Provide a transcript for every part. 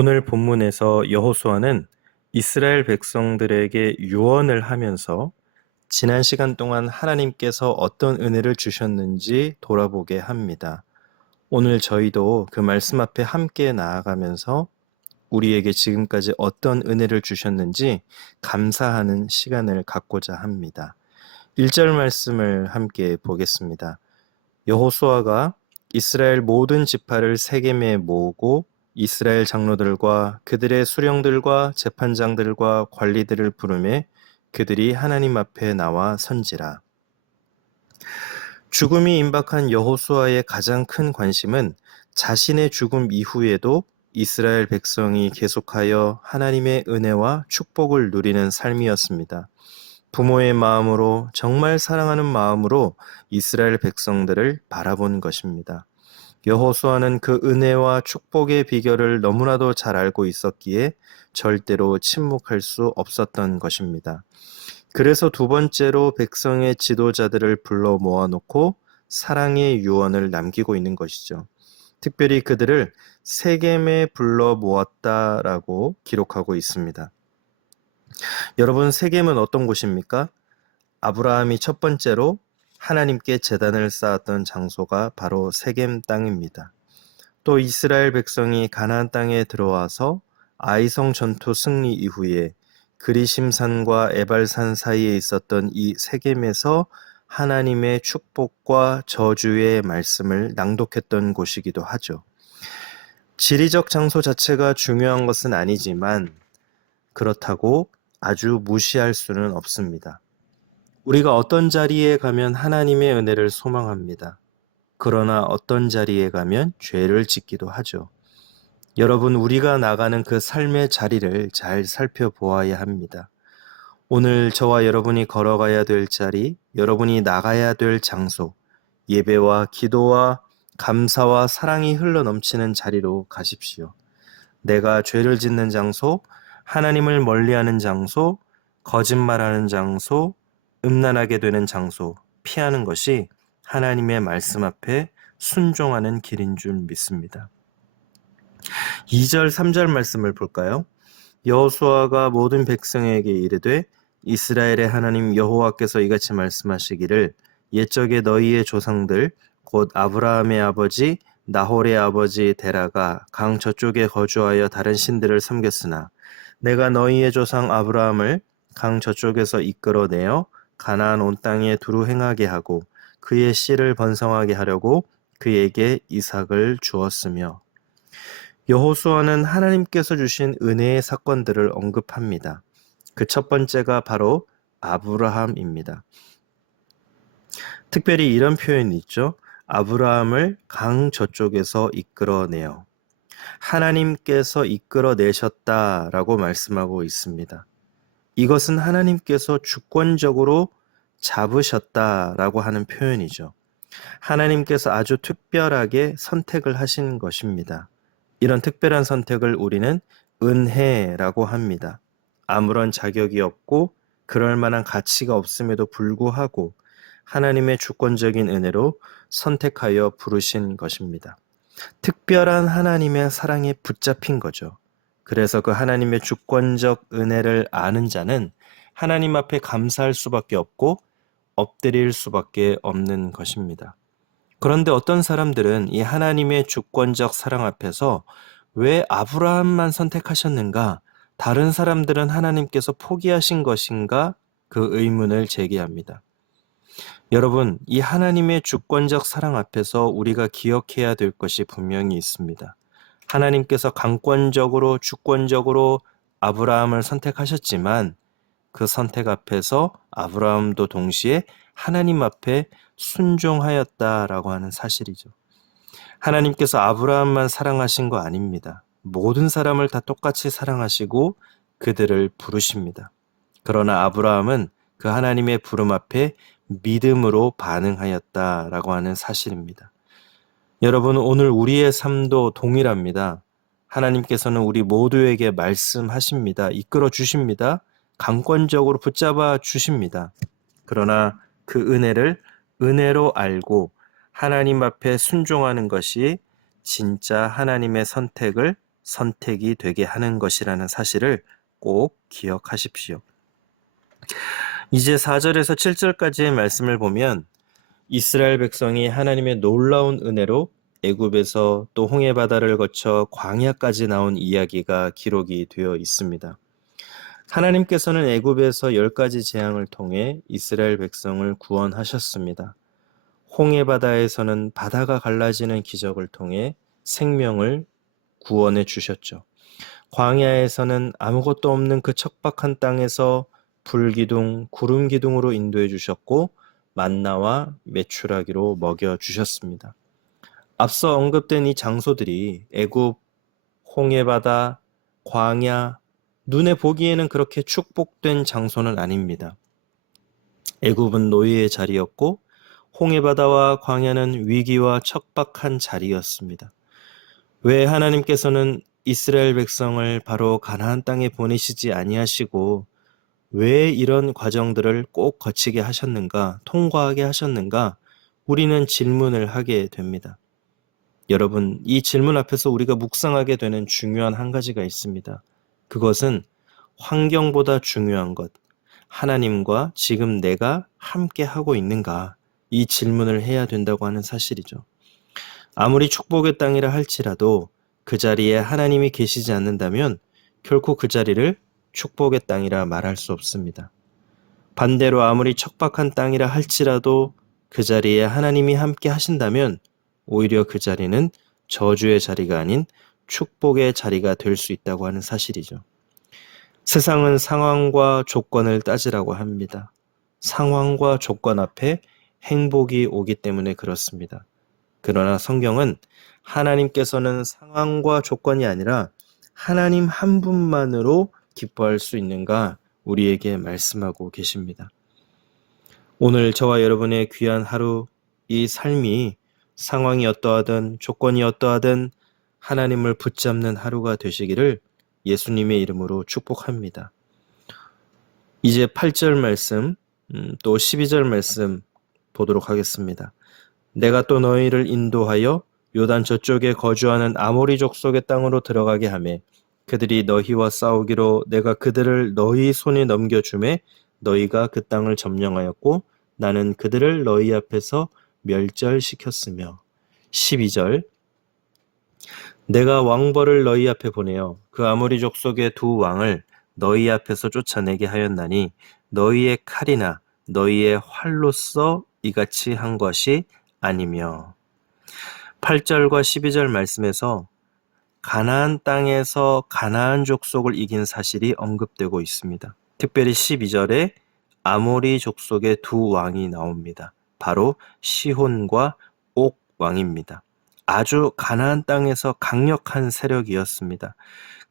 오늘 본문에서 여호수아는 이스라엘 백성들에게 유언을 하면서 지난 시간 동안 하나님께서 어떤 은혜를 주셨는지 돌아보게 합니다. 오늘 저희도 그 말씀 앞에 함께 나아가면서 우리에게 지금까지 어떤 은혜를 주셨는지 감사하는 시간을 갖고자 합니다. 1절 말씀을 함께 보겠습니다. 여호수아가 이스라엘 모든 지파를 세겜에 모으고 이스라엘 장로들과 그들의 수령들과 재판장들과 관리들을 부르매 그들이 하나님 앞에 나와 선지라. 죽음이 임박한 여호수아의 가장 큰 관심은 자신의 죽음 이후에도 이스라엘 백성이 계속하여 하나님의 은혜와 축복을 누리는 삶이었습니다. 부모의 마음으로 정말 사랑하는 마음으로 이스라엘 백성들을 바라본 것입니다. 여호수아는 그 은혜와 축복의 비결을 너무나도 잘 알고 있었기에 절대로 침묵할 수 없었던 것입니다. 그래서 두 번째로 백성의 지도자들을 불러 모아놓고 사랑의 유언을 남기고 있는 것이죠. 특별히 그들을 세겜에 불러 모았다라고 기록하고 있습니다. 여러분, 세겜은 어떤 곳입니까? 아브라함이 첫 번째로 하나님께 제단을 쌓았던 장소가 바로 세겜 땅입니다. 또 이스라엘 백성이 가나안 땅에 들어와서 아이성 전투 승리 이후에 그리심산과 에발산 사이에 있었던 이 세겜에서 하나님의 축복과 저주의 말씀을 낭독했던 곳이기도 하죠. 지리적 장소 자체가 중요한 것은 아니지만 그렇다고 아주 무시할 수는 없습니다. 우리가 어떤 자리에 가면 하나님의 은혜를 소망합니다. 그러나 어떤 자리에 가면 죄를 짓기도 하죠. 여러분, 우리가 나가는 그 삶의 자리를 잘 살펴보아야 합니다. 오늘 저와 여러분이 걸어가야 될 자리, 여러분이 나가야 될 장소, 예배와 기도와 감사와 사랑이 흘러넘치는 자리로 가십시오. 내가 죄를 짓는 장소, 하나님을 멀리하는 장소, 거짓말하는 장소, 음란하게 되는 장소, 피하는 것이 하나님의 말씀 앞에 순종하는 길인 줄 믿습니다. 2절, 3절 말씀을 볼까요? 여호수아가 모든 백성에게 이르되 이스라엘의 하나님 여호와께서 이같이 말씀하시기를 옛적에 너희의 조상들 곧 아브라함의 아버지 나홀의 아버지 데라가 강 저쪽에 거주하여 다른 신들을 섬겼으나 내가 너희의 조상 아브라함을 강 저쪽에서 이끌어내어 가나안 온 땅에 두루 행하게 하고 그의 씨를 번성하게 하려고 그에게 이삭을 주었으며. 여호수아는 하나님께서 주신 은혜의 사건들을 언급합니다. 그 첫 번째가 바로 아브라함입니다. 특별히 이런 표현이 있죠. 아브라함을 강 저쪽에서 이끌어내어. 하나님께서 이끌어내셨다라고 말씀하고 있습니다. 이것은 하나님께서 주권적으로 잡으셨다라고 하는 표현이죠. 하나님께서 아주 특별하게 선택을 하신 것입니다. 이런 특별한 선택을 우리는 은혜라고 합니다. 아무런 자격이 없고 그럴 만한 가치가 없음에도 불구하고 하나님의 주권적인 은혜로 선택하여 부르신 것입니다. 특별한 하나님의 사랑에 붙잡힌 거죠. 그래서 그 하나님의 주권적 은혜를 아는 자는 하나님 앞에 감사할 수밖에 없고 엎드릴 수밖에 없는 것입니다. 그런데 어떤 사람들은 이 하나님의 주권적 사랑 앞에서 왜 아브라함만 선택하셨는가? 다른 사람들은 하나님께서 포기하신 것인가? 그 의문을 제기합니다. 여러분, 이 하나님의 주권적 사랑 앞에서 우리가 기억해야 될 것이 분명히 있습니다. 하나님께서 강권적으로 주권적으로 아브라함을 선택하셨지만 그 선택 앞에서 아브라함도 동시에 하나님 앞에 순종하였다라고 하는 사실이죠. 하나님께서 아브라함만 사랑하신 거 아닙니다. 모든 사람을 다 똑같이 사랑하시고 그들을 부르십니다. 그러나 아브라함은 그 하나님의 부름 앞에 믿음으로 반응하였다라고 하는 사실입니다. 여러분, 오늘 우리의 삶도 동일합니다. 하나님께서는 우리 모두에게 말씀하십니다. 이끌어 주십니다. 강권적으로 붙잡아 주십니다. 그러나 그 은혜를 은혜로 알고 하나님 앞에 순종하는 것이 진짜 하나님의 선택을 선택이 되게 하는 것이라는 사실을 꼭 기억하십시오. 이제 4절에서 7절까지의 말씀을 보면 이스라엘 백성이 하나님의 놀라운 은혜로 애굽에서 또 홍해 바다를 거쳐 광야까지 나온 이야기가 기록이 되어 있습니다. 하나님께서는 애굽에서 10가지 재앙을 통해 이스라엘 백성을 구원하셨습니다. 홍해 바다에서는 바다가 갈라지는 기적을 통해 생명을 구원해 주셨죠. 광야에서는 아무것도 없는 그 척박한 땅에서 불기둥, 구름기둥으로 인도해 주셨고 만나와 메추라기로 먹여 주셨습니다. 앞서 언급된 이 장소들이 애굽, 홍해바다, 광야, 눈에 보기에는 그렇게 축복된 장소는 아닙니다. 애굽은 노예의 자리였고 홍해바다와 광야는 위기와 척박한 자리였습니다. 왜 하나님께서는 이스라엘 백성을 바로 가나안 땅에 보내시지 아니하시고 왜 이런 과정들을 꼭 거치게 하셨는가, 통과하게 하셨는가, 우리는 질문을 하게 됩니다. 여러분, 이 질문 앞에서 우리가 묵상하게 되는 중요한 한 가지가 있습니다. 그것은 환경보다 중요한 것, 하나님과 지금 내가 함께 하고 있는가, 이 질문을 해야 된다고 하는 사실이죠. 아무리 축복의 땅이라 할지라도 그 자리에 하나님이 계시지 않는다면 결코 그 자리를 축복의 땅이라 말할 수 없습니다. 반대로 아무리 척박한 땅이라 할지라도 그 자리에 하나님이 함께 하신다면 오히려 그 자리는 저주의 자리가 아닌 축복의 자리가 될 수 있다고 하는 사실이죠. 세상은 상황과 조건을 따지라고 합니다. 상황과 조건 앞에 행복이 오기 때문에 그렇습니다. 그러나 성경은 하나님께서는 상황과 조건이 아니라 하나님 한 분만으로 기뻐할 수 있는가 우리에게 말씀하고 계십니다. 오늘 저와 여러분의 귀한 하루, 이 삶이 상황이 어떠하든 조건이 어떠하든 하나님을 붙잡는 하루가 되시기를 예수님의 이름으로 축복합니다. 이제 8절 말씀, 또 12절 말씀 보도록 하겠습니다. 내가 또 너희를 인도하여 요단 저쪽에 거주하는 아모리 족속의 땅으로 들어가게 하매 그들이 너희와 싸우기로 내가 그들을 너희 손에 넘겨주매 너희가 그 땅을 점령하였고 나는 그들을 너희 앞에서 멸절시켰으며 12절 내가 왕벌을 너희 앞에 보내어 그 아모리 족속의 두 왕을 너희 앞에서 쫓아내게 하였나니 너희의 칼이나 너희의 활로써 이같이 한 것이 아니며 8절과 12절 말씀에서 가나안 땅에서 가나안 족속을 이긴 사실이 언급되고 있습니다. 특별히 12절에 아모리 족속의 두 왕이 나옵니다. 바로 시혼과 옥 왕입니다. 아주 가나안 땅에서 강력한 세력이었습니다.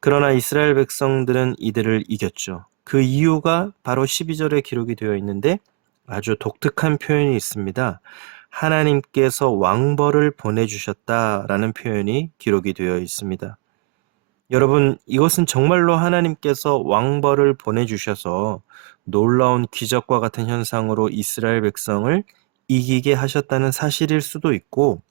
그러나 이스라엘 백성들은 이들을 이겼죠. 그 이유가 바로 12절에 기록이 되어 있는데 아주 독특한 표현이 있습니다. 하나님께서 왕벌을 보내주셨다라는 표현이 기록이 되어 있습니다. 여러분, 이것은 정말로 하나님께서 왕벌을 보내주셔서 놀라운 기적과 같은 현상으로 이스라엘 백성을 이기게 하셨다는 사실일 수도 있고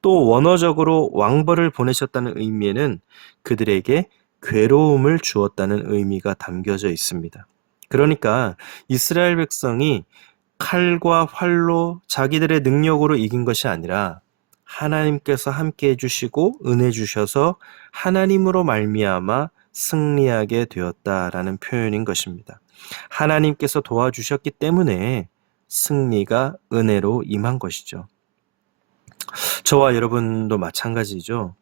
또 원어적으로 왕벌을 보내셨다는 의미에는 그들에게 괴로움을 주었다는 의미가 담겨져 있습니다. 그러니까 이스라엘 백성이 칼과 활로 자기들의 능력으로 이긴 것이 아니라 하나님께서 함께 해주시고 은혜 주셔서 하나님으로 말미암아 승리하게 되었다라는 표현인 것입니다. 하나님께서 도와주셨기 때문에 승리가 은혜로 임한 것이죠. 저와 여러분도 마찬가지죠.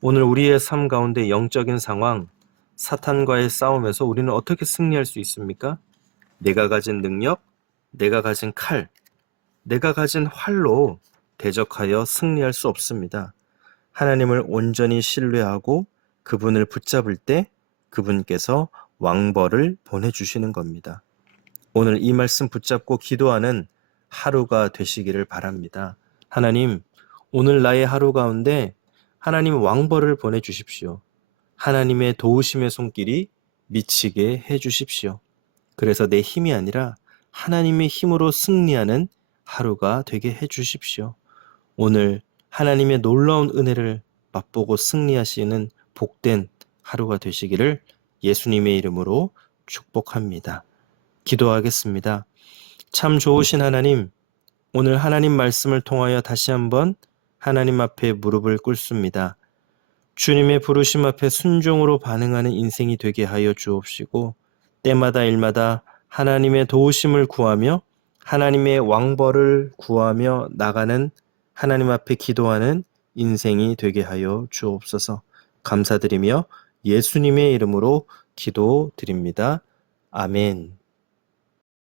오늘 우리의 삶 가운데 영적인 상황, 사탄과의 싸움에서 우리는 어떻게 승리할 수 있습니까? 내가 가진 능력, 내가 가진 칼, 내가 가진 활로 대적하여 승리할 수 없습니다. 하나님을 온전히 신뢰하고 그분을 붙잡을 때 그분께서 왕벌을 보내주시는 겁니다. 오늘 이 말씀 붙잡고 기도하는 하루가 되시기를 바랍니다. 하나님, 오늘 나의 하루 가운데 하나님 왕벌을 보내주십시오. 하나님의 도우심의 손길이 미치게 해주십시오. 그래서 내 힘이 아니라 하나님의 힘으로 승리하는 하루가 되게 해주십시오. 오늘 하나님의 놀라운 은혜를 맛보고 승리하시는 복된 하루가 되시기를 예수님의 이름으로 축복합니다. 기도하겠습니다. 참 좋으신 하나님, 오늘 하나님 말씀을 통하여 다시 한번 하나님 앞에 무릎을 꿇습니다. 주님의 부르심 앞에 순종으로 반응하는 인생이 되게 하여 주옵시고 때마다 일마다 하나님의 도우심을 구하며 하나님의 왕벌을 구하며 나가는 하나님 앞에 기도하는 인생이 되게 하여 주옵소서. 감사드리며 예수님의 이름으로 기도드립니다. 아멘.